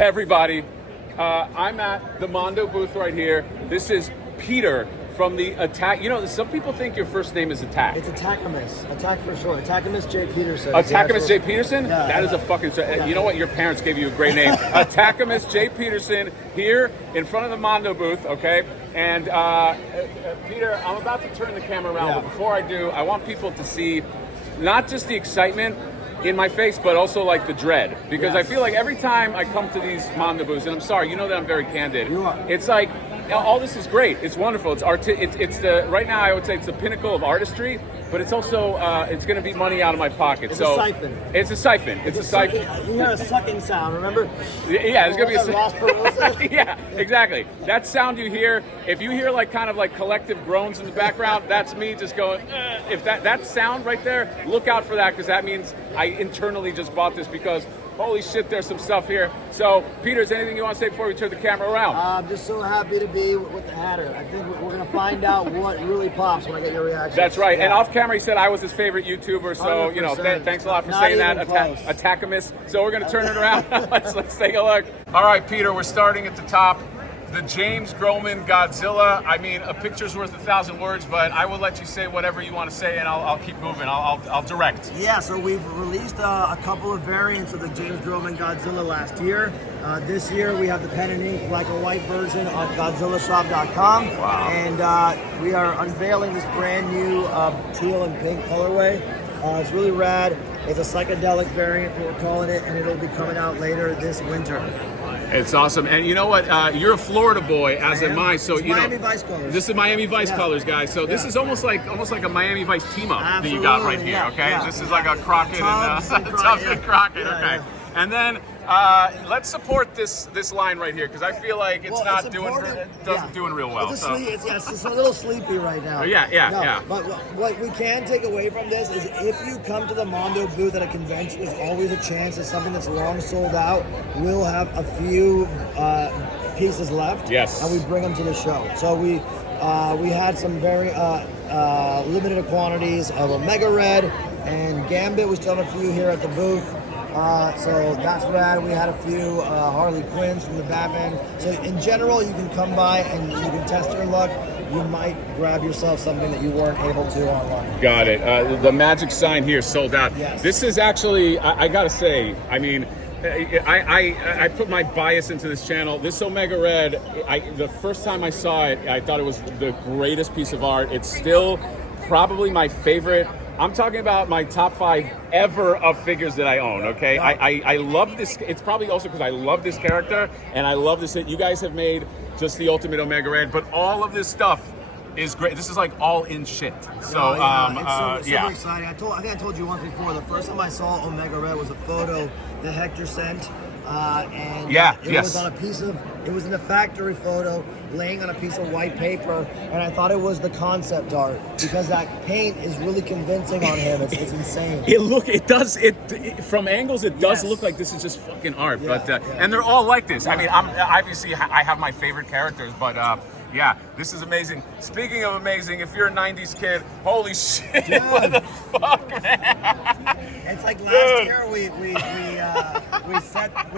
everybody. I'm at the Mondo booth right here. This is Peter from the Attack. You know, some people think your first name is Attack. It's Attackamus. Attack for short. Attackamus J. Peterson. Attackamus J. Peterson? Yeah, that is a fucking... You know what? Your parents gave you a great name. Attackamus J. Peterson here in front of the Mondo booth, okay? And Peter, I'm about to turn the camera around, but before I do, I want people to see not just the excitement in my face, but also like the dread, because I feel like every time I come to these Mondo booths, and I'm sorry, you know that I'm very candid. You are. It's like all this is great. It's wonderful. It's it's the right now I would say it's the pinnacle of artistry, but it's also it's going to be money out of my pocket. It's a siphon. It's a siphon. It's a siphon. You hear a sucking sound, remember? Yeah, it's going to be a Ross Perot. Yeah, exactly. That sound you hear, if you hear like kind of like collective groans in the background, that's me just going, if that sound right there, look out for that, because that means I internally just bought this, because holy shit, there's some stuff here. So, Peter, is there anything you want to say before we turn the camera around? I'm just so happy to be with the Hatter. I think we're going to find out what really pops when I get your reaction. That's right. Yeah. And off camera, he said I was his favorite YouTuber. So, 100%. You know, thanks a lot for saying that. Attackamus. So we're going to turn it around. let's take a look. All right, Peter, we're starting at the top. The James Groman Godzilla. I mean, a picture's worth 1,000 words, but I will let you say whatever you want to say, and I'll keep moving. I'll direct. Yeah, so we've released a couple of variants of the James Groman Godzilla last year. This year we have the pen and ink black and white version on GodzillaShop.com. Wow. And we are unveiling this brand new teal and pink colorway. It's really rad. It's a psychedelic variant, what we're calling it, and it'll be coming out later this winter. It's awesome. And you know what? You're a Florida boy, as am I. So, you know, Miami Vice colors. This is Miami Vice colors, guys. So this is almost like a Miami Vice team up that you got right here. Okay, this is like a Crockett Tubbs and Crockett. Okay, and then let's support this line right here, because I feel like it's not doing real well. It's a little sleepy right now. Yeah. But what we can take away from this is, if you come to the Mondo booth at a convention, there's always a chance that something that's long sold out will have a few pieces left. Yes. And we bring them to the show. So we had some very limited quantities of Omega Red and Gambit. We still have a few here at the booth. So that's rad. We had a few Harley Quinns from the Batman. So in general, you can come by and you can test your luck. You might grab yourself something that you weren't able to online. Got it. The magic sign here sold out. Yes. This is actually, I gotta say, I mean, I put my bias into this channel. This Omega Red, the first time I saw it, I thought it was the greatest piece of art. It's still probably my favorite. I'm talking about my top 5 ever of figures that I own, okay? I love this. It's probably also because I love this character, and I love this. You guys have made just the ultimate Omega Red, but all of this stuff is great. This is like all in shit. So, it's super exciting. I think I told you once before, the first time I saw Omega Red was a photo that Hector sent. It was in a factory photo laying on a piece of white paper, and I thought it was the concept art, because that paint is really convincing on him. It's insane. From angles it does look like this is just fucking art, and they're all like this. I mean, I have my favorite characters, but yeah, this is amazing. Speaking of amazing, if you're a 90s kid, holy shit, dude, what the fuck, man? It's like last year we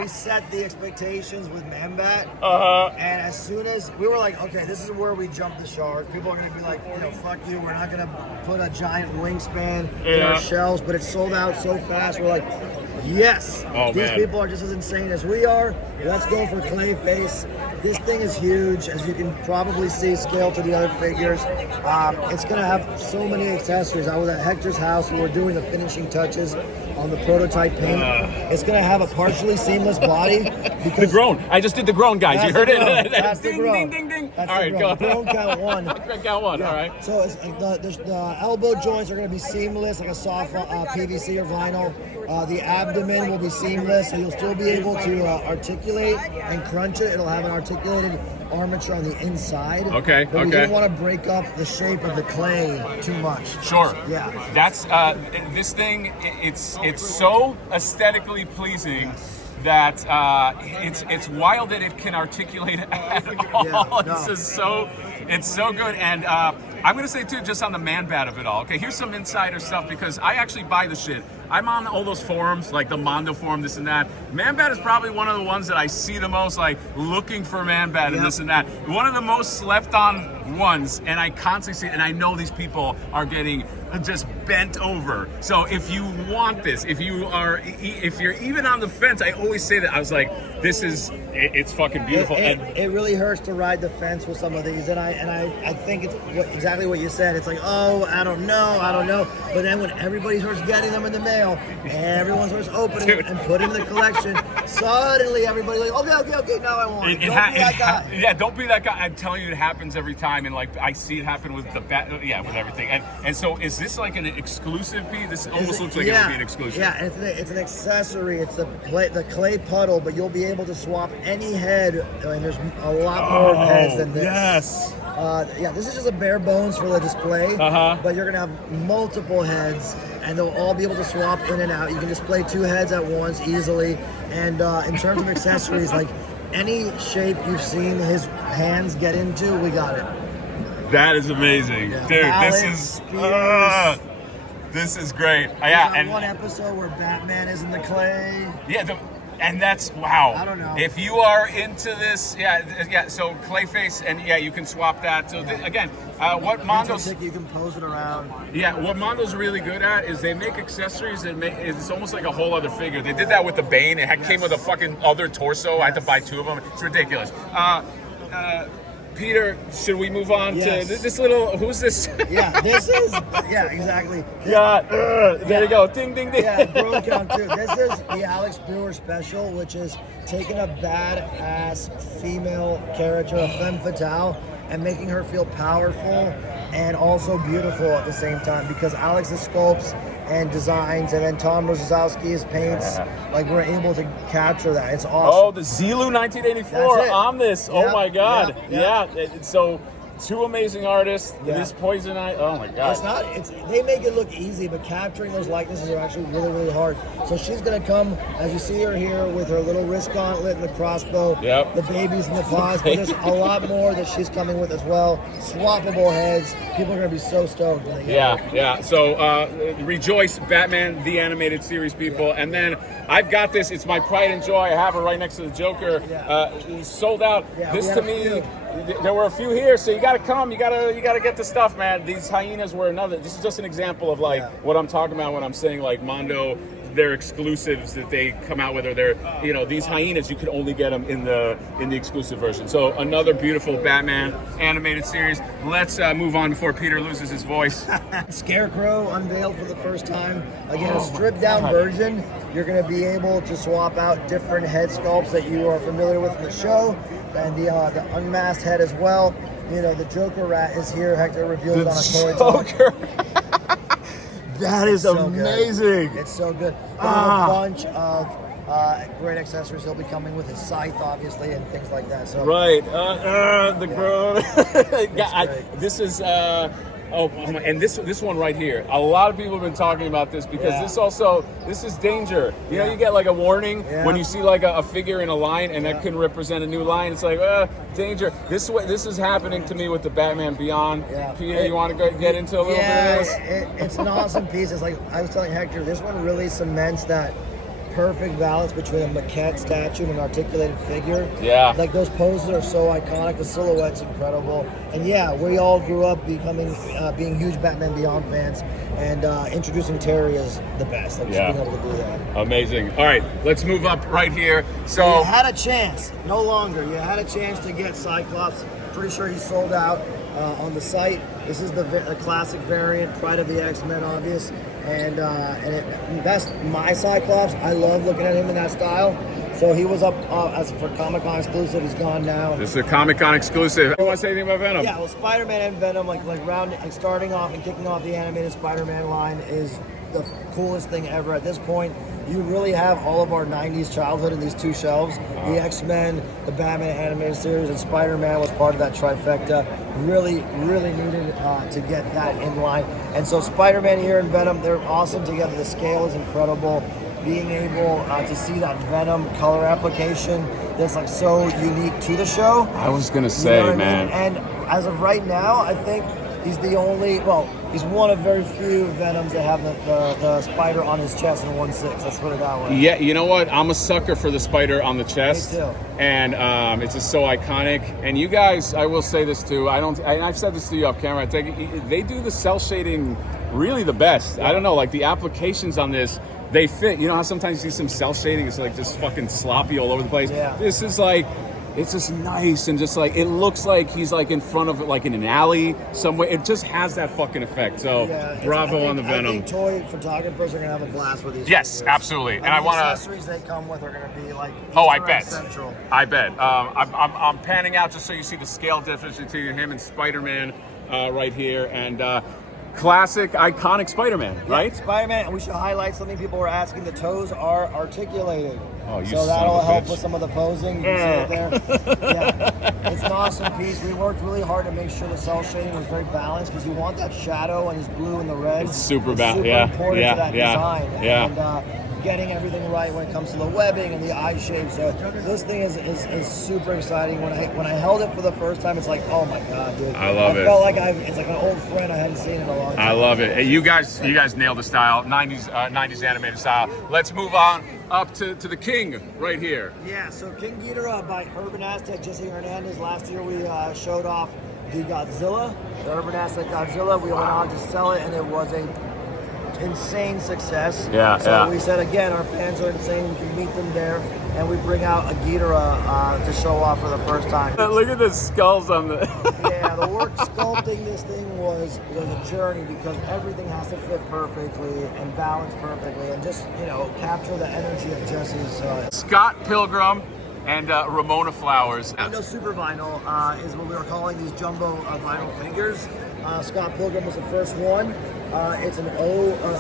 set the expectations with Man-Bat, and as soon as we were like, okay, this is where we jump the shark. People are gonna be like, fuck you, we're not gonna put a giant wingspan in our shelves, but it sold out so fast. We're like, yes, these people are just as insane as we are. Let's go for Clayface. This thing is huge, as you can probably see, scale to the other figures. It's gonna have so many accessories. I was at Hector's house. We were doing the finishing touches on the prototype paint. It's gonna have a partially seamless body. Because the groan. I just did the groan, guys. You heard it? That's the groan. Ding, ding, ding. That's all right, go. Groan count 1. Count 1. All right. So the elbow joints are gonna be seamless, like a soft PVC or vinyl. The abdomen will be seamless, so you'll still be able to articulate and crunch it. It'll have an articulated armature on the inside. Okay. But we didn't want to break up the shape of the clay too much. Sure. Yeah. That's this thing. It's so aesthetically pleasing. That it's wild that it can articulate at all. It's so good. And I'm gonna say too, just on the man bat of it all. Okay, here's some insider stuff because I actually buy the shit. I'm on all those forums, like the Mondo forum, this and that. Man bat is probably one of the ones that I see the most, like looking for man bat and this and that. One of the most slept on ones, and I constantly see it, and I know these people are getting just bent over. So if you want this, if you're even on the fence, I always say that. I was like, it's fucking beautiful. It really hurts to ride the fence with some of these, and I think it's exactly what you said. It's like, oh, I don't know. But then when everybody starts getting them in the mail, everyone starts opening it and putting them in the collection, suddenly everybody's like, okay, now I want it. Don't be that guy. Yeah, don't be that guy. I'm telling you, it happens every time, and like I see it happen with the bat, with everything. And so is this like an exclusive piece? This almost looks like it would be an exclusive. Yeah, and it's an accessory. It's the clay puddle, but you'll be able to swap any head, and there's a lot more heads than this. Yes. This is just a bare bones for the display, but you're gonna have multiple heads, and they'll all be able to swap in and out. You can display 2 heads at once easily. And in terms of accessories, like any shape you've seen his hands get into, we got it. That is amazing, dude. This is great. And one episode where Batman is in the clay. Yeah. And that's, wow. I don't know. If you are into this, so Clayface, and you can swap that. So again, what Mondo's... You can pose it around. Yeah, what Mondo's really good at is they make accessories that it's almost like a whole other figure. They did that with the Bane. It came with a fucking other torso. I had to buy 2 of them. It's ridiculous. Peter, should we move on to this little, who's this? This is, exactly. There you go, ding, ding, ding. Yeah, Bro Count too. This is the Alex Brewer special, which is taking a badass female character, a femme fatale, and making her feel powerful and also beautiful at the same time, because Alex's sculpts and designs, and then Tom Rozowski's paints, like we're able to capture that. It's awesome. Oh, the Zilu 1984 on this. Oh my God. So 2 amazing artists. This Poison Eye. Oh my God. They make it look easy, but capturing those likenesses are actually really, really hard. So she's gonna come, as you see her here, with her little wrist gauntlet and the crossbow. The babies and the paws. But there's a lot more that she's coming with as well. Swappable heads. People are gonna be so stoked when they get it. So rejoice, Batman the Animated Series, people. And then I've got this. It's my pride and joy. I have it right next to the Joker. Sold out. This to me. There were a few here, so you got to come. You got to get the stuff, man. These hyenas were another. This is just an example of like what I'm talking about when I'm saying like Mondo. They're exclusives that they come out with, or they're these hyenas. You could only get them in the exclusive version. So another beautiful Batman animated series. Let's move on before Peter loses his voice. Scarecrow unveiled for the first time. Again, a stripped down version. You're going to be able to swap out different head sculpts that you are familiar with in the show, and the unmasked head as well. The Joker rat is here. Hector revealed it on a toy Joker. That is so amazing. Good. It's so good. A bunch of great accessories he'll be coming with, his scythe, obviously, and things like that. So the girl. This is. And this one right here. A lot of people have been talking about this because this is danger. You get like a warning when you see like a figure in a line, and that can represent a new line. It's like danger. This is happening to me with the Batman Beyond. Peter, you want to get into a little bit of this? It's an awesome piece. It's like I was telling Hector, this one really cements that perfect balance between a maquette statue and an articulated figure. Like those poses are so iconic. The silhouette's incredible. And we all grew up being huge Batman Beyond fans, and introducing Terry as the best. Like being able to do that. Amazing. All right, let's move up right here. So you had a chance. No longer. You had a chance to get Cyclops. Pretty sure he's sold out on the site. This is the classic variant, Pride of the X-Men, obvious. And that's my Cyclops. I love looking at him in that style. So he was up as for Comic-Con exclusive. He's gone now. This is a Comic-Con exclusive. You want to say anything about Venom? Yeah, well, Spider-Man and Venom, starting off and kicking off the animated Spider-Man line is the coolest thing ever. At this point, you really have all of our 90s childhood in these 2 shelves. The X-Men, the Batman animated series, and Spider-Man was part of that trifecta. Really, really needed to get that in line. And so Spider-Man here and Venom, they're awesome together. The scale is incredible. Being able to see that Venom color application that's like so unique to the show. I was going to say, man. And as of right now, I think He's the only, well, he's one of very few Venoms that have the spider on his chest in 1/6. Let's put it that way. Yeah, you know what? I'm a sucker for the spider on the chest. Me too. And it's just so iconic. And you guys, I will say this too. And I've said this to you off camera. They do the cell shading really the best. I don't know, like the applications on this, they fit. You know how sometimes you see some cell shading, it's like just fucking sloppy all over the place. Yeah. This is like, it's just nice and just like, it looks like he's like in front of it, like in an alley somewhere. It just has that fucking effect. So bravo on the Venom. I think toy photographers are gonna have a blast with these. Yes, figures. absolutely. And the I want to. accessories they come with are gonna be like. Oh, I Easter egg bet. Central. I bet. I'm panning out just so you see the scale difference between him and Spider-Man right here, and classic, iconic Spider-Man, right? Spider-Man, and we should highlight something people were asking. The toes are articulated. Oh, you so son that'll of a help bitch. with some of the posing. You can see it there. Yeah, it's an awesome piece. We worked really hard to make sure the cell shading was very balanced because you want that shadow and his blue and the red. It's super important to that design. Yeah. And getting everything right when it comes to the webbing and the eye shape. So this thing is super exciting. When I held it for the first time, it's like, oh my god, dude! I love it. I felt like it's like an old friend I hadn't seen in a long time. I love it. Hey, you guys nailed the style, 90s animated style. Let's move on up to the King right here. Yeah, so King Ghidorah by Urban Aztec, Jesse Hernandez. Last year we showed off the Godzilla, the Urban Aztec Godzilla. We went on to sell it, and it was a insane success. So we said again, our fans are insane. We can meet them there, and we bring out a Ghidorah to show off for the first time. Look at the skulls on the. Yeah, the work sculpting this thing was a journey because everything has to fit perfectly and balance perfectly, and just capture the energy of Jesse's. Scott Pilgrim and Ramona Flowers. Indo Super Vinyl is what we were calling these jumbo vinyl figures. Scott Pilgrim was the first one. It's an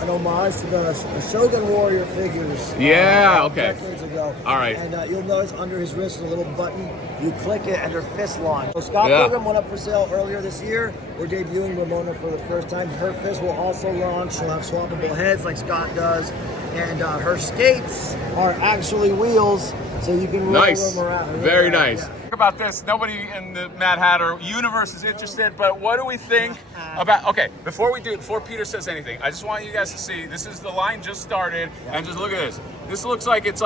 homage to the Shogun Warrior figures. Okay. Decades ago. All right. And you'll notice under his wrist is a little button. You click it and their fist launch. So Scott Pilgrim went up for sale earlier this year. We're debuting Ramona for the first time. Her fist will also launch. She'll have swappable heads like Scott does. And her skates are actually wheels, so you can roll them around. Very nice. Yeah. Think about this. Nobody in the Mad Hatter universe is interested, but what do we think about? Okay, before Peter says anything, I just want you guys to see. This is the line just started, and just look at this. This looks like this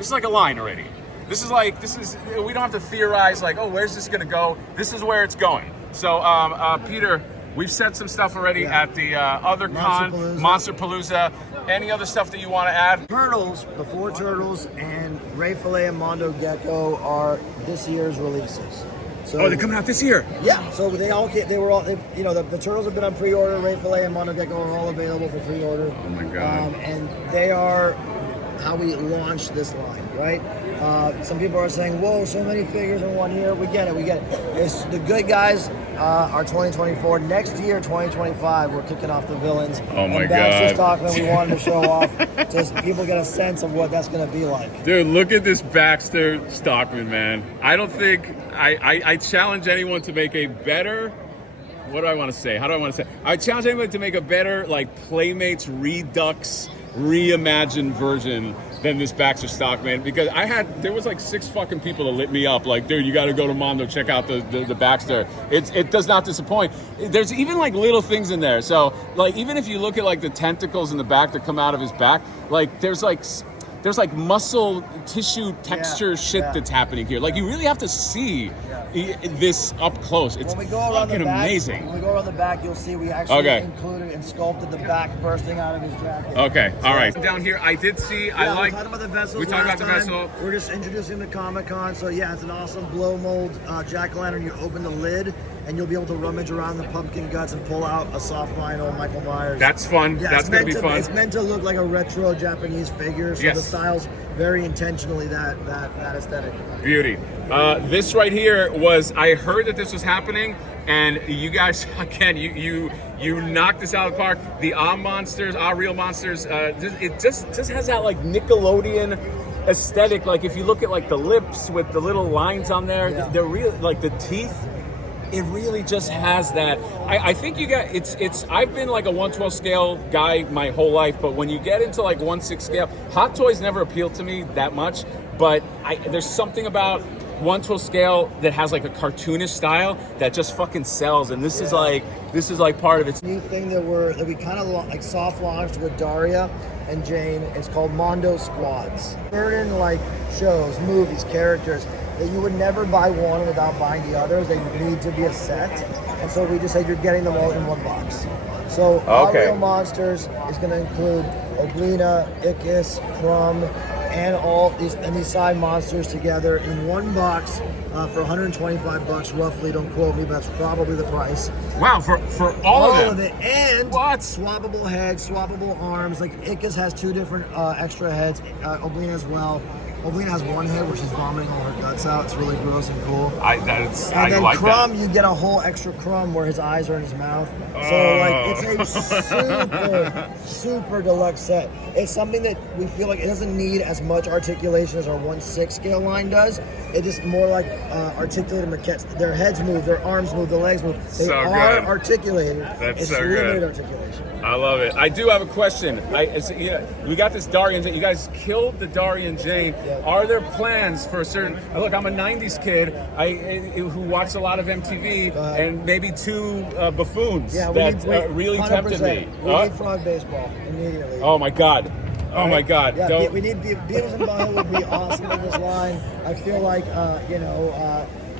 is like a line already. This is we don't have to theorize like, oh, where's this gonna go? This is where it's going. So, Peter, we've said some stuff already at the other con, Monsterpalooza. Any other stuff that you want to add? Turtles, the 4 Turtles, and Ray Fillet and Mondo Gecko are this year's releases. So, they're coming out this year. Yeah, so the Turtles have been on pre-order. Ray Fillet and Mondo Gecko are all available for pre-order. Oh my god! And they are how we launched this line, right? Some people are saying, "Whoa, so many figures in 1 year." We get it. It's the good guys. Are 2024. Next year, 2025, we're kicking off the villains. Oh my and Baxter god! Stockman, we wanted to show off, just people get a sense of what that's going to be like. Dude, look at this Baxter Stockman, man. I don't think I challenge anyone to make a better. What do I want to say? How do I want to say? I challenge anyone to make a better like Playmates Redux reimagined version than this Baxter Stockman, because there was like 6 fucking people that lit me up like, dude, you got to go to Mondo, check out the Baxter. It does not disappoint. There's even like little things in there. So like even if you look at like the tentacles in the back that come out of his back, like there's like muscle tissue texture shit that's happening here. Like you really have to see this up close. It's fucking amazing. When we go around the back, you'll see we actually included and sculpted the back bursting out of his jacket. Okay, all right. Down here, I did see. We talked about the vessels. We talked about the vessel. We're just introducing the Comic-Con. So yeah, it's an awesome blow mold jack-o'-lantern. You open the lid, and you'll be able to rummage around the pumpkin guts and pull out a soft vinyl Michael Myers. That's fun. Yeah, that's gonna be fun. It's meant to look like a retro Japanese figure. So the style's very intentionally that aesthetic. Beauty. This right here was, I heard that this was happening, and you guys, again, you knocked this out of the park. The Real Monsters, it just has that like Nickelodeon aesthetic. Like if you look at like the lips with the little lines on there, they're real, like the teeth. It really just has that. I think you got it's. I've been like a 1/12 scale guy my whole life, but when you get into like 1/6 scale, Hot Toys never appealed to me that much. But there's something about 1/12 scale that has like a cartoonish style that just fucking sells, and this is like part of its new thing that we kind of like soft launched with Daria and Jane. It's called Mondo Squads. Certain like shows, movies, characters that you would never buy one without buying the others. They need to be a set, and so we just said you're getting them all in one box. So our Real Monsters is going to include Oblina, Ickis, Crumb, and all these side monsters together in one box for $125 roughly. Don't quote me, but that's probably the price. Wow, for all of it. And swappable heads, swappable arms. Like Ickis has 2 different extra heads. Oblina as well. Oblina has 1 head where she's vomiting all her guts out. It's really gross and cool. And then like Crumb, you get a whole extra Crumb where his eyes are in his mouth. So like it's a super deluxe set. It's something that we feel like it doesn't need as much articulation as our 1/6 scale line does. It just more like articulated maquettes. Their heads move, their arms move, their legs move. They are articulated. That's it's really good articulation. I love it. I do have a question. We got this Daria and Jane. You guys killed the Daria and Jane. Yeah. Are there plans for a certain... Look, I'm a 90s kid who watched a lot of MTV, and maybe 2 buffoons that really tempted me. We need frog baseball immediately. Oh, my God. Oh, my God. Yeah, we need Beatles and Butthole would be awesome in this line. I feel like,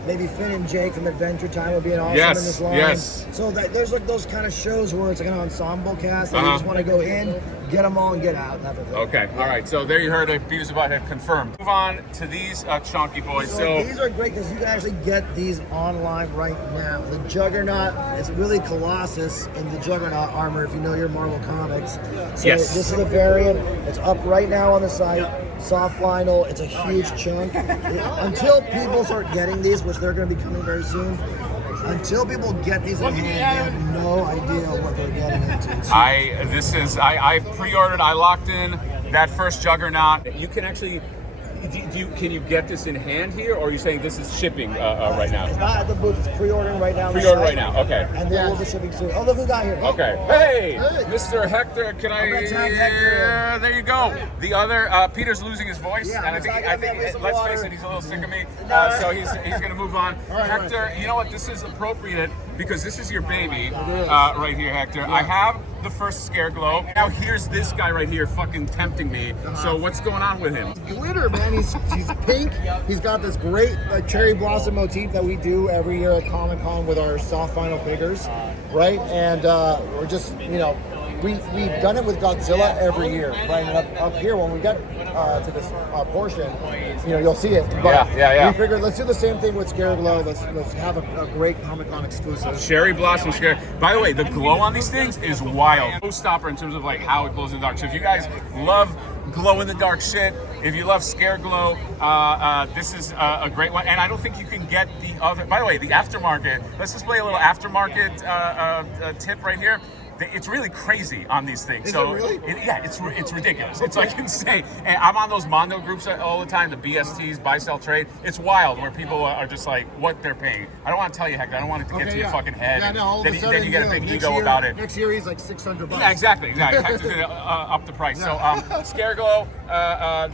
maybe Finn and Jake from Adventure Time would be an awesome in this line. Yes. So there's like those kind of shows where it's like an ensemble cast and you just want to go in, get them all, and get out. Okay, all right. So there you heard it. Beavis and Butthead confirmed. Move on to these chunky boys. So these are great because you can actually get these online right now. The Juggernaut is really Colossus in the Juggernaut armor if you know your Marvel comics. So this is a variant. It's up right now on the site. Soft vinyl. It's a huge chunk. Until people start getting these, which they're going to be coming very soon, until people get these in hand, they have no idea what they're getting into. I pre-ordered, I locked in that first Juggernaut. You can actually, can you get this in hand here, or are you saying this is shipping right now? It's not at the booth, it's pre-ordering right now. Pre-order right now, okay. And then we'll be shipping soon. Oh, look who got here. Okay. Hey, Mr. Hector, can I tag Hector? There you go. The other, Peter's losing his voice, and I think let's face it, he's a little sick of me, so he's going to move on. Hector, you know what, this is appropriate, because this is your baby right here, Hector. I have the first Scare Glow. Now here's this guy right here fucking tempting me. So what's going on with him? Glitter, man. He's pink. He's got this great cherry blossom motif that we do every year at Comic-Con with our soft vinyl figures, right? And we're just, we've done it with Godzilla every year, right? And up here, when we get to this portion, you'll see it. But we figured let's do the same thing with Scare Glow. Let's have a great Comic-Con exclusive. Cherry Blossom Scare. By the way, the glow on these things is wild. Showstopper in terms of like how it glows in the dark. So if you guys love glow in the dark shit, if you love Scare Glow, this is a great one. And I don't think you can get the other. By the way, the aftermarket. Let's just play a little aftermarket tip right here. It's really crazy on these things. Is it really? It's ridiculous. It's like insane. And I'm on those Mondo groups all the time, the BSTs, buy, sell, trade. It's wild where people are just like what they're paying. I don't want to tell you, Hector. I don't want it to get to your fucking head. Yeah, no, all of a sudden, then you get a big ego about it. Next year he's like $600. Yeah, exactly. Hector's gonna up the price. So Scare Glow,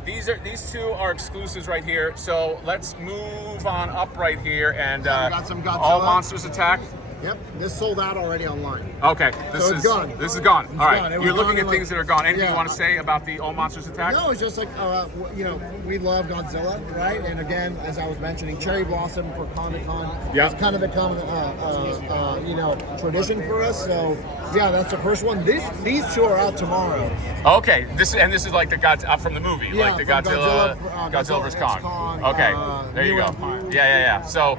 these 2 are exclusives right here. So let's move on up right here and we got some Godzilla. All Monsters Attack. Yep, this sold out already online. Okay, this is gone. This is gone. All right, you're looking at things that are gone. Anything you want to say about the All Monsters Attack? No, it's just like we love Godzilla, right? And again, as I was mentioning, Cherry Blossom for Comic-Con. It's kind of become tradition for us. So that's the first one. These 2 are out tomorrow. Okay, this is like the Godzilla from the movie, like the Godzilla vs. Kong. Okay, there you go. Empire. Yeah. So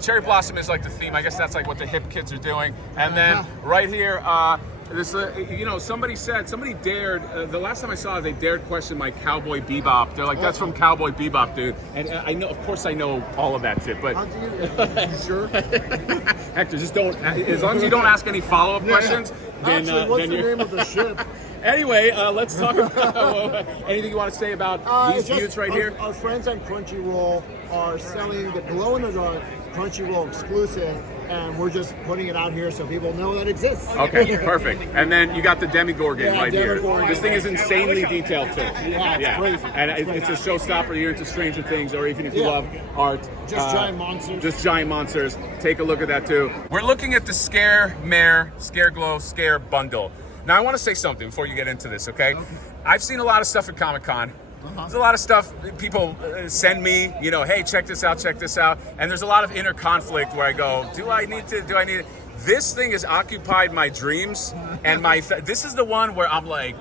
Cherry Blossom is like the theme. I guess that's like what the hip kids are doing. And then right here, somebody dared, the last time I saw it, they dared question my Cowboy Bebop. They're like, that's from Cowboy Bebop, dude. And I know, of course I know all of that shit, but... You sure? Hector, just don't, as long as you don't ask any follow-up questions, then... Actually, what's the name of the ship? Anyway, let's talk about anything you want to say about these buttes right here. Our friends on Crunchyroll are selling the glow-in-the-dark Crunchyroll exclusive and we're just putting it out here so people know that it exists. Okay, perfect. And then you got the Demigorgon right here. Demigorgon. This thing is insanely detailed too. Yeah, it's crazy. And it's a showstopper. You're into Stranger Things, or even if you love art. Just giant monsters. Just giant monsters. Take a look at that too. We're looking at the Scare Mare, Scare Glow, Scare Bundle. Now I want to say something before you get into this, okay? I've seen a lot of stuff at Comic-Con. There's a lot of stuff people send me, you know, hey, check this out, check this out. And there's a lot of inner conflict where I go, do I need it? This thing has occupied my dreams, and this is the one where I'm like,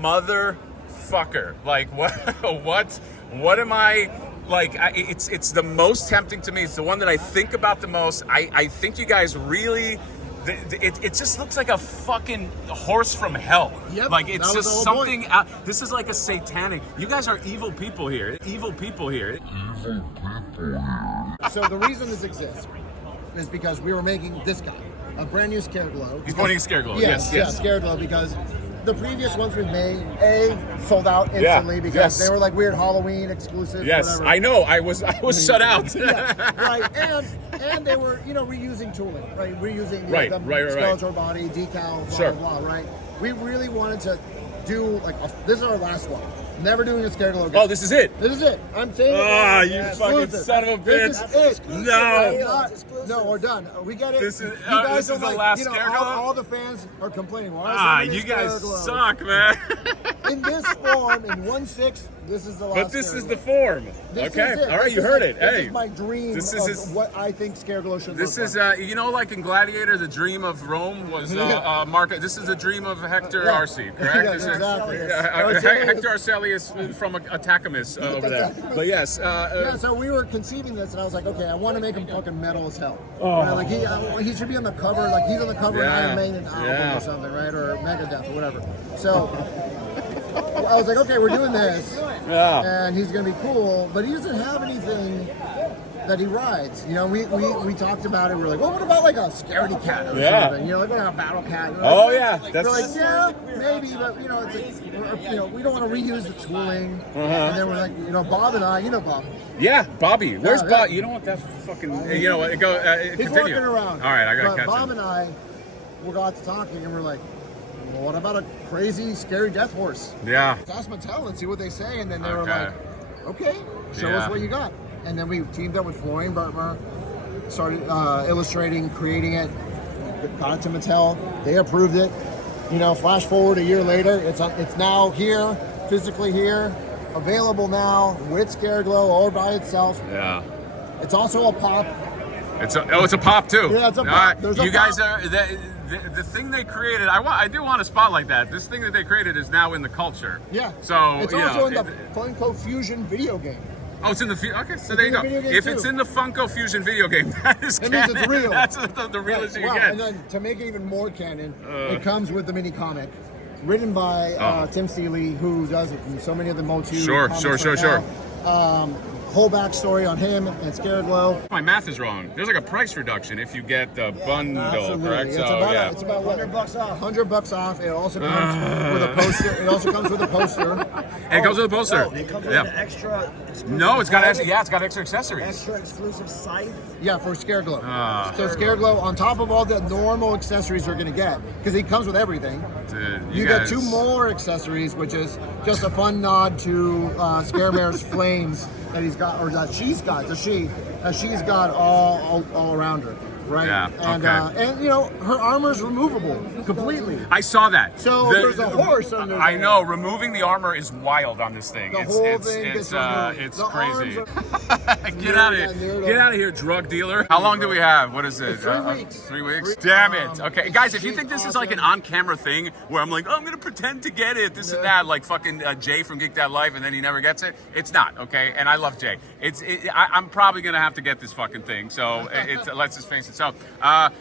motherfucker. Like, what am I, like, it's the most tempting to me. It's the one that I think about the most. I think you guys really, it just looks like a fucking horse from hell. Yep, like it's just something point. This is like a satanic. You guys are evil people here. Evil people here. So the reason this exists is because we were making this guy, a brand new Scare Glow. He's pointing Scare Glow. Yes, Scare Glow, because the previous ones we made, sold out instantly because they were like weird Halloween exclusives. Yes, whatever. I know. I was shut out. Right, and they were, you know, reusing tooling, right? Reusing the skeletal body, decal, blah, blah, blah, right? We really wanted to do this is our last one. Never doing a Scare Glow again. Oh, this is it. This is it. I'm saying you fucking son of a bitch. This is it. No. No, we're done. We get it. This is you guys this is are the last you know, Scare Glow? all the fans are complaining. Why is you guys suck, man. In this form, in 1/6, this is the last. But this Scare is Glow. the form. This Okay. is it. All right, This you is heard like- it. This Hey. is my dream of what I think Scare Glow should This look is, like. you know, like in Gladiator, the dream of Rome was Mark. This is the dream of Hector Arce, correct? Yeah, This is- exactly. Hector Arcelius from Attacamus over there. But yes. Yeah, so we were conceiving this, and I was like, okay, I want to make him fucking metal as hell. Right? Like he should be on the cover, like he's on the cover of Iron Maiden album or something, right? Or Megadeth or whatever. So I was like, okay, we're doing this, and he's gonna be cool, but he doesn't have anything that he rides. You know, we talked about it. We're like, well, what about like a scaredy cat or something? You know, like a battle cat. Oh yeah, We're like, yeah, maybe, but you know, it's like, you know, we don't want to reuse the tooling. And then we're like, you know, Bob and I, you know, Bob. Yeah, Bobby. Where's Bob? You don't want that fucking. You know what? Go. He's Continue. walking around. All right, I gotta catch Bob him. and I, we got to talking, and we're like, well, what about a crazy, scary death horse? Yeah. Let's ask Mattel and see what they say. And then they were Okay. like, okay, show us what you got. And then we teamed up with Florian Burtmer, started illustrating, creating it, got it to Mattel. They approved it. You know, flash forward a year later, it's now here, physically here, available now with Scare Glow all by itself. Yeah. It's also a pop. It's a pop too. Yeah, it's a pop. There's a you guys pop. are the thing they created. I do want to spotlight that. This thing that they created is now in the culture. Yeah. So it's also in the Funko Fusion video game. Oh, it's in the okay. So there you go. Video game If too. it's in the Funko Fusion video game, that is That means canon. it's real. That's the realest you can get. And then to make it even more canon, it comes with the mini comic, written by Tim Seeley, who does it in so many of the Motu. Sure. Whole backstory on him and Scare Glow. My math is wrong. There's like a price reduction if you get the bundle, Absolutely. correct? It's So about, it's about $100 off. $100 off. It also comes with a poster. It also comes with a poster. And it comes with a poster. Oh, it comes with an extra exclusive No, it's got helmet, it's got extra accessories. extra exclusive scythe. Yeah, for Scare Glow. So Scare Glow, on top of all the normal accessories you're gonna get, because he comes with everything. Dude, You get 2 more accessories, which is just a fun nod to Scare Mare's flames that he's got, or that she's got, she's got all around her, right? Yeah, And you know, her armor's removable completely. I saw that. So there's a horse under there. I know. Removing the armor is wild on this thing. The It's whole it's thing it's gets removed. it's The crazy. arms Get out of here! Get out of here, drug dealer! How long do we have? What is it? 3 weeks. 3 weeks. Damn it! Okay, guys, if you think this is like an on-camera thing where I'm like, oh, I'm gonna pretend to get it, this and that, like fucking Jay from Geek That Life, and then he never gets it. It's not okay, and I love Jay. I'm probably gonna have to get this fucking thing. So let's just face it. So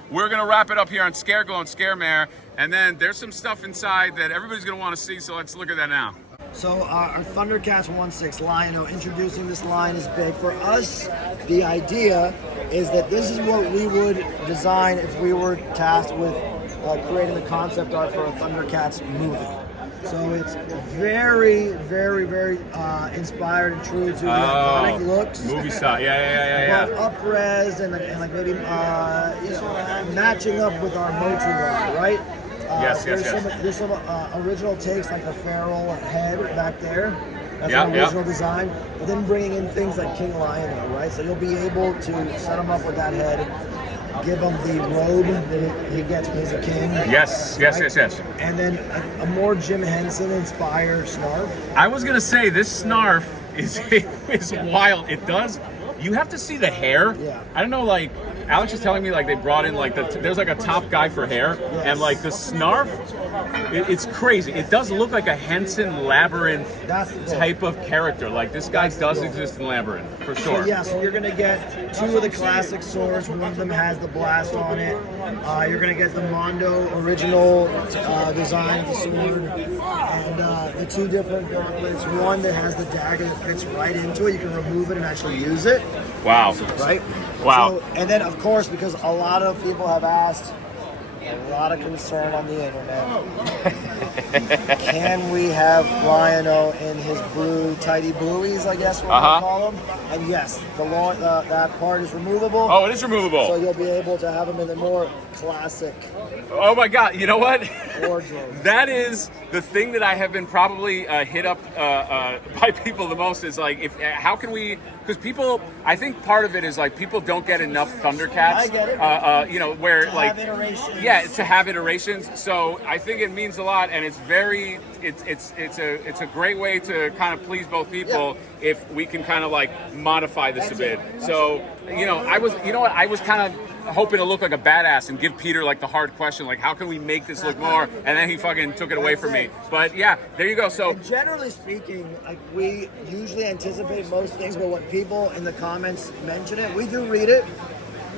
we're gonna wrap it up here on Scare Glow and Scare Mare, and then there's some stuff inside that everybody's gonna want to see. So let's look at that now. So our ThunderCats 1/6 line, you know, introducing this line is big. For us, the idea is that this is what we would design if we were tasked with creating the concept art for a ThunderCats movie. So it's very, very, very inspired and true to the iconic looks. Movie style, yeah. But up-res and like maybe matching up with our mochi line, right? There's some original takes like the feral head back there. That's an original design. But then bringing in things like King Lion, right? So you'll be able to set him up with that head, give him the robe that he gets when he's a king. Yes. And then a more Jim Henson inspired snarf. I was gonna say this snarf is wild. It does. You have to see the hair. Yeah. I don't know, like Alex was telling me, like they brought in like there's like a top guy for hair, and like the snarf, it's crazy. It does look like a Henson Labyrinth type of character. Like this guy does exist in Labyrinth for sure. So you're gonna get two of the classic swords. One of them has the blast on it. You're gonna get the Mondo original design of the sword, and the two different gauntlets. One that has the dagger that fits right into it. You can remove it and actually use it. Wow. Right? Wow. So, and then, of course, because a lot of people have asked, a lot of concern on the internet, can we have Lion-O in his blue, tidy blueies, I guess we're going to call them? And yes, that part is removable. Oh, it is removable. So you'll be able to have them in the more classic. Oh my God! You know what? Wardrobe. That is the thing that I have been probably hit up by people the most. Is like, how can we? Because people, I think part of it is like people don't get enough ThunderCats. I get it. Where to like have iterations. Yeah, to have iterations. So I think it means a lot, and it's a great way to kind of please both people if we can kind of like modify this a bit. So I was kind of hoping to look like a badass and give Peter like the hard question, like how can we make this look more, and then he fucking took it away from me. But yeah, there you go. So and generally speaking, like we usually anticipate most things, but when people in the comments mention it, we do read it.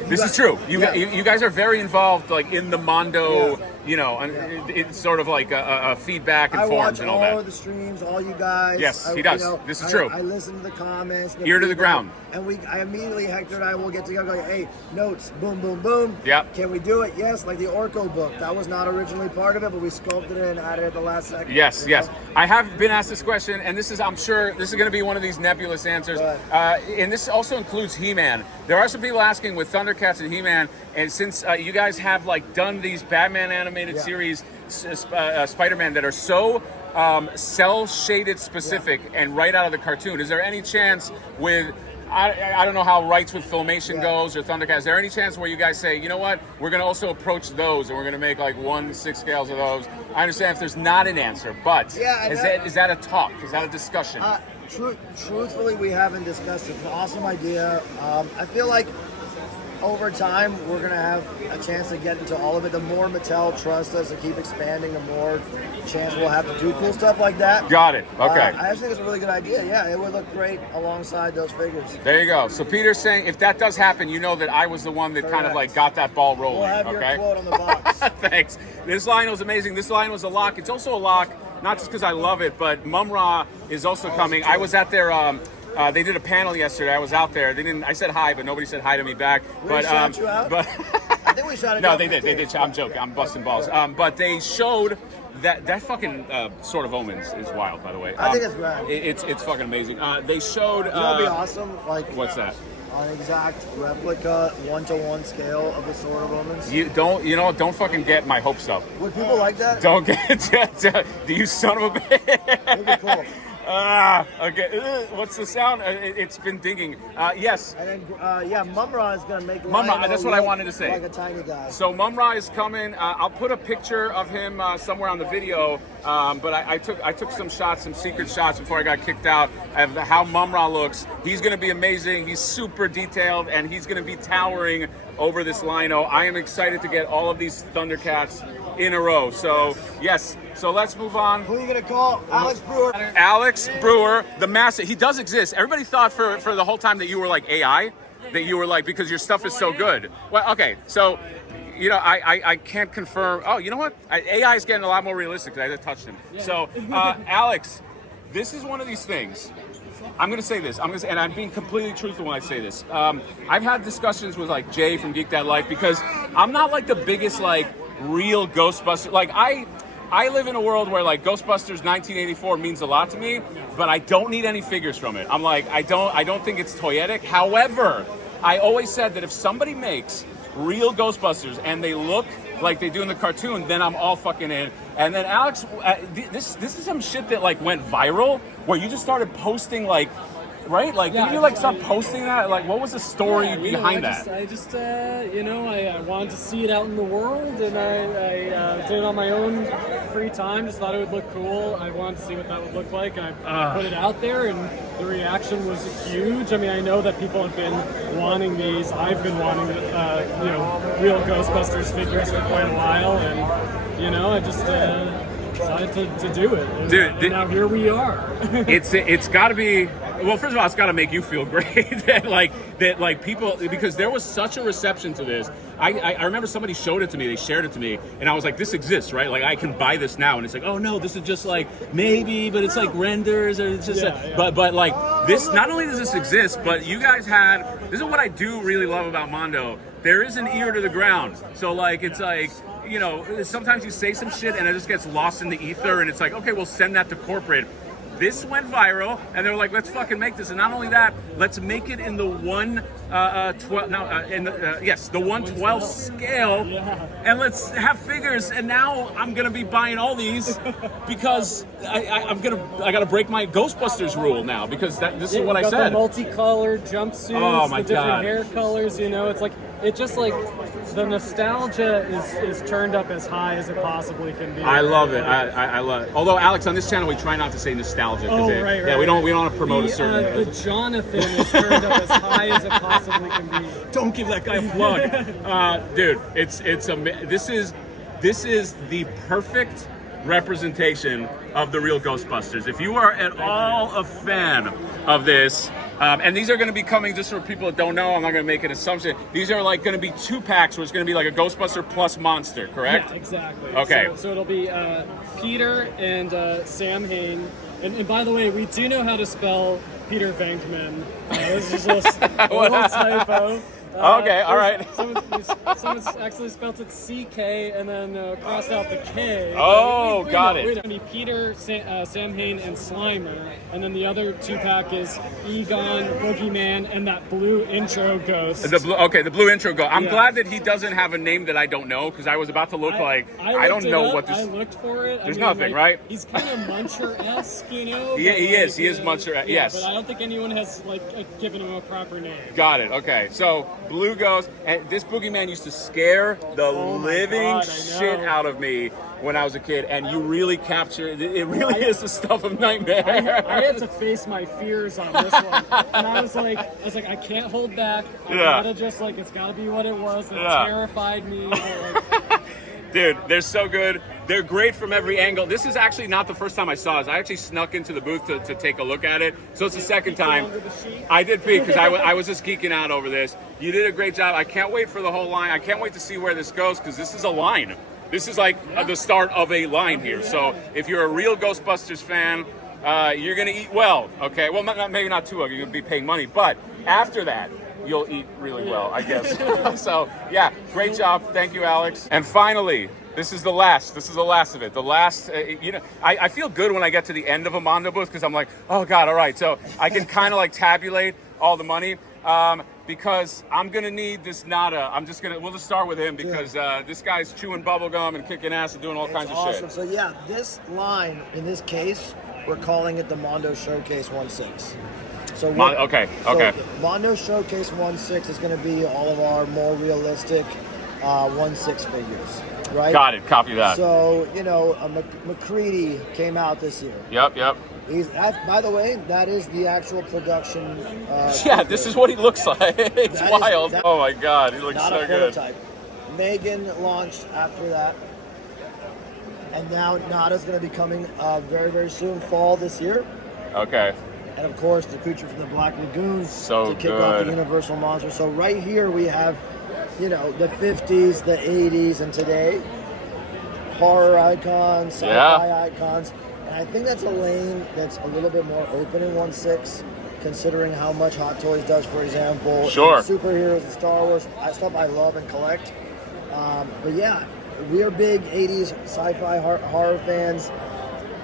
This is true. You guys are very involved, like in the Mondo. And it's sort of like a feedback and forums and all that. I watch all of the streams, all you guys. Yes, he does. This is true. I listen to the comments. Ear to the ground. And I immediately, Hector and I will get together and go, hey, notes, boom, boom, boom. Yep. Can we do it? Yes, like the Orko book. That was not originally part of it, but we sculpted it and added it at the last second. Yes. I have been asked this question, and I'm sure this is going to be one of these nebulous answers. And this also includes He-Man. There are some people asking with ThunderCats and He-Man, and since you guys have like done these Batman animated series, Spider-Man that are so cell shaded specific and right out of the cartoon, is there any chance with I don't know how rights with Filmation goes or ThunderCats, is there any chance where you guys say, you know what, we're going to also approach those and we're going to make like 1/6 scales of those? I understand if there's not an answer, but is that a talk? Is that a discussion? Truthfully, we haven't discussed it. It's an awesome idea. I feel like over time, we're going to have a chance to get into all of it. The more Mattel trusts us to keep expanding, the more chance we'll have to do cool stuff like that. Got it. Okay. I actually think it's a really good idea. Yeah, it would look great alongside those figures. There you go. So Peter's saying if that does happen, you know that I was the one that kind of like got that ball rolling. We'll have your quote on the box. Thanks. This line was amazing. This line was a lock. It's also a lock, not just because I love it, but Mum-Ra is also coming. I was at their... they did a panel yesterday. I was out there. I said hi, but nobody said hi to me back. We shot you out? But I think we shot it. No, they did. They did. I'm joking. I'm busting balls. But they showed that fucking Sword of Omens is wild, by the way. I think it's rad. It's fucking amazing. They showed. That'd be awesome. Like what's that? An exact replica, 1-to-1 scale of the Sword of Omens. Don't fucking get my hopes up. Would people like that? Don't get. You son of a bitch. That'd be cool. Okay. What's the sound? It's been dinging. Yes. And then, Mum-Ra is gonna make Mum-Ra. That's what I wanted to say. Like a tiny guy. So Mum-Ra is coming. I'll put a picture of him somewhere on the video. But I took some shots, some secret shots before I got kicked out of how Mum-Ra looks. He's gonna be amazing. He's super detailed, and he's gonna be towering over this Lion-O. I am excited to get all of these ThunderCats in a row. So yes. So let's move on. Who are you gonna call? Alex Brewer. Alex Brewer, the master. He does exist. Everybody thought for the whole time that you were like AI, that you were like, because your stuff is so good. Well, okay, so I can't confirm. Oh, you know what? AI is getting a lot more realistic because I just touched him. So Alex, this is one of these things. I'm going to say this, and I'm being completely truthful when I say this. I've had discussions with like Jay from Geek That Life because I'm not like the biggest like real Ghostbuster. Like I live in a world where like Ghostbusters 1984 means a lot to me, but I don't need any figures from it. I'm like, I don't think it's toyetic. However, I always said that if somebody makes real Ghostbusters and they look like they do in the cartoon, then I'm all fucking in. And then Alex, this is some shit that like went viral, where you just started posting like, right? Like, didn't you like start posting that? Like, what was the story behind that? I just I wanted to see it out in the world, and I did it on my own free time. Just thought it would look cool. I wanted to see what that would look like. I put it out there, and the reaction was huge. I mean, I know that people have been wanting these. I've been wanting, real Ghostbusters figures for quite a while, and I just decided to do it. And, Dude, and now here we are. It's got to be. Well, first of all, it's got to make you feel great that people, because there was such a reception to this. I remember somebody showed it to me, they shared it to me, and I was like, this exists, right? Like, I can buy this now, and it's like, oh no, this is just like maybe, but it's like renders, or it's just but like this. Not only does this exist, but you guys had. This is what I do really love about Mondo. There is an ear to the ground, so like it's like. Sometimes you say some shit and it just gets lost in the ether, and it's like, okay, we'll send that to corporate. This went viral, and they were like, let's fucking make this. And not only that, let's make it in the 1/12 scale, and let's have figures. And now I'm gonna be buying all these because I gotta break my Ghostbusters rule now, because this is what I said. The multicolored jumpsuits, the different hair colors. It's like the nostalgia is turned up as high as it possibly can be. I love it. I love it. Although, Alex, on this channel we try not to say nostalgia. Right. Yeah, we don't want to promote a certain. The Jonathan is turned up as high as it possibly can be. Don't give that guy a plug, dude. This is the perfect representation of the real Ghostbusters. If you are at all a fan of this, and these are going to be coming, just for people that don't know, I'm not going to make an assumption. These are like going to be 2-packs where it's going to be like a Ghostbuster plus monster, correct? Yeah, exactly. Okay. So it'll be Peter and Sam Hain. And by the way, we do know how to spell Peter Venkman. This is just a little typo. Okay, all right. Someone's actually spelled it CK and then crossed out the K. Oh, got it. It's going to be Peter, Sam Hain, and Slimer. And then the other 2-pack is Egon, Boogeyman, and that blue intro ghost. The blue intro ghost. I'm glad that he doesn't have a name that I don't know, because I was about to look I don't know what this. I looked for it. There's nothing, right? He's kind of Muncher-esque, He is. He is Muncher. Yes. But I don't think anyone has given him a proper name. Got it. Okay. So blue ghost, and this boogeyman used to scare the living shit out of me when I was a kid, and you really captured it. Really is the stuff of nightmare. I had to face my fears on this one, and I was like, I can't hold back. I gotta just it's gotta be what it was. It terrified me. Dude, they're so good. They're great from every angle. This is actually not the first time I saw this. I actually snuck into the booth to take a look at it. So it's the second time. I did peek because I was just geeking out over this. You did a great job. I can't wait for the whole line. I can't wait to see where this goes, because this is a line. This is like the start of a line here. So if you're a real Ghostbusters fan, you're going to eat well, okay? Well, maybe not too well. You're going to be paying money. But after that, you'll eat really well, I guess. So, yeah, great job. Thank you, Alex. And finally, this is the last of it. The last, I feel good when I get to the end of a Mondo booth, because I'm like, oh God, all right. So I can kind of tabulate all the money, because I'm going to need this Nada. We'll just start with him, because this guy's chewing bubblegum and kicking ass and doing all kinds of shit. So yeah, this line, in this case, we're calling it the Mondo Showcase 1/6. So okay. Mondo Showcase 1/6 is going to be all of our more realistic 1/6 figures, right? Got it. Copy that. So McCready came out this year. Yep. By the way, that is the actual production. This is what he looks like. It's wild. Oh my God, he looks not so a prototype. Good. Megan launched after that, and now Nada's going to be coming very, very soon, fall this year. Okay. And of course, the creature from the Black Lagoon to kick off the Universal Monster. So right here we have, the 50s, the 80s, and today, horror icons, sci-fi icons. And I think that's a lane that's a little bit more open in 1/6, considering how much Hot Toys does, for example. Sure. Superheroes and Star Wars, stuff I love and collect. But yeah, we are big 80s sci-fi horror fans.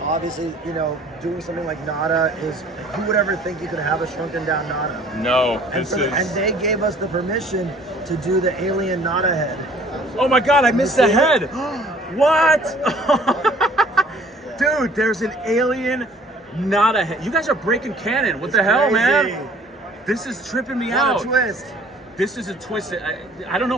Obviously, you know, doing something like Nada is, who would ever think you could have a shrunken down Nada? No, And they gave us the permission to do the alien Nada head. Oh my God, I missed the head. What? Dude, there's an alien Nada head. You guys are breaking canon. What the hell, man? This is tripping me out. What a twist. This is a twist. I don't know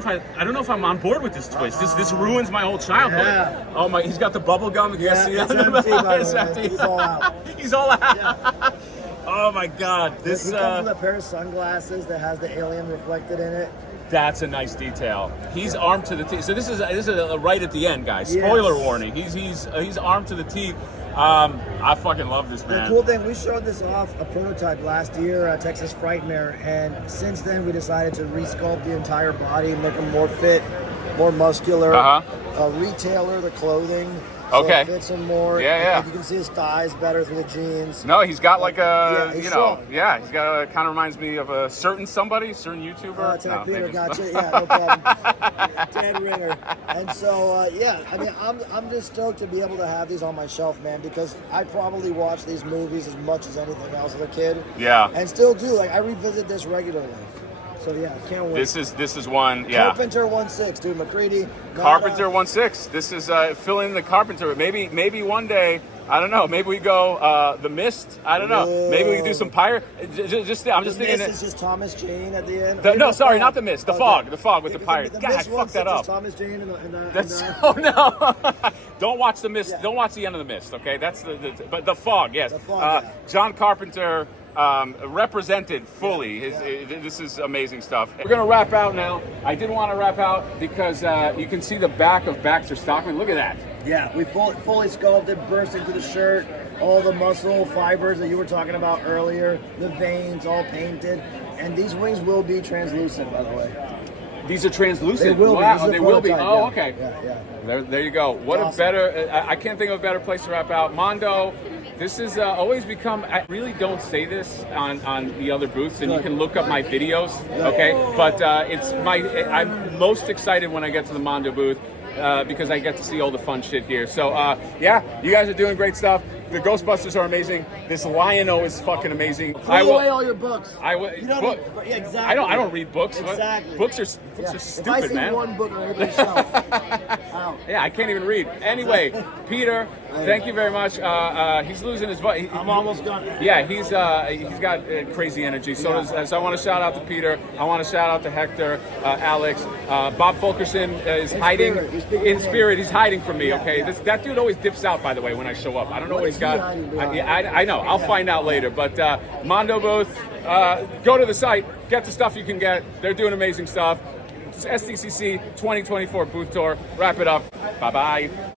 if I'm on board with this twist. This ruins my whole childhood. Yeah. Oh my! He's got the bubble gum. You guys see it's that? empty, by the It's way. empty. He's all out. He's all out. Yeah. Oh my God! This He comes with a pair of sunglasses that has the alien reflected in it. that's a nice detail. He's armed to the teeth. So this is right at the end, guys. Spoiler warning. He's armed to the teeth. I fucking love this, man. The cool thing, we showed this off a prototype last year at Texas Frightmare, and since then we decided to resculpt the entire body, make him more fit, more muscular. Retailer the clothing. So Okay. it fits him more. Yeah. You can see his thighs better through the jeans. No, he's got like a, he's you know, strong. he's got a, kind of reminds me of a certain YouTuber. It's like Peter, maybe it's- gotcha. Yeah, no problem. Dead ringer. And so, I mean, I'm just stoked to be able to have these on my shelf, man, because I probably watched these movies as much as anything else as a kid. Yeah. And still do. Like, I revisit this regularly. So, yeah, can't wait. This is one, yeah. Carpenter 1/6, dude. McCready. Carpenter 1/6. This is fill in the Carpenter. Maybe one day. I don't know. Maybe we go The Mist. I don't know. Maybe we can do some pirate. I'm just thinking. This is just Thomas Jane at the end. No, sorry, not The Mist. The Fog. The Fog with the pirate. The God, I Mist fucked that 1/6 up. is Thomas Jane and That's oh no! Don't watch The Mist. Yeah. Don't watch the end of The Mist. Okay, that's but The Fog. Yes. The Fog, yeah. John Carpenter represented fully. This is amazing stuff. We're gonna wrap out now. I didn't want to wrap out because you can see the back of Baxter Stockman. Look at that. Yeah, we fully sculpted, burst into the shirt, all the muscle fibers that you were talking about earlier, the veins all painted, and these wings will be translucent, by the way. These are translucent. They will be. Wow, This is a they will be. prototype, Oh, yeah. okay. Yeah. There you go. What Awesome. a better, I can't think of a better place to wrap out. Mondo, this has always become, I really don't say this on the other booths, and you can look up my videos, okay? But I'm most excited when I get to the Mondo booth because I get to see all the fun shit here. So, yeah, you guys are doing great stuff. The Ghostbusters are amazing. This Lion-O is fucking amazing. Throw away all your books. You don't yeah, exactly. I don't read books. Exactly. Books are Yeah. stupid, if I see man. one book on everybody's shelf, out. Yeah, I can't even read. Anyway, Peter, thank you very much. He's losing his voice. I'm almost done. Yeah, he's got crazy energy. So I want to shout out to Peter. I want to shout out to Hector, Alex, Bob Fulkerson is hiding in spirit. He's hiding from me. Okay, that dude always dips out. By the way, when I show up, I don't know what he's got. I know. I'll find out later. But Mondo booth, go to the site, get the stuff you can get. They're doing amazing stuff. It's SDCC 2024 booth tour. Wrap it up. Bye bye.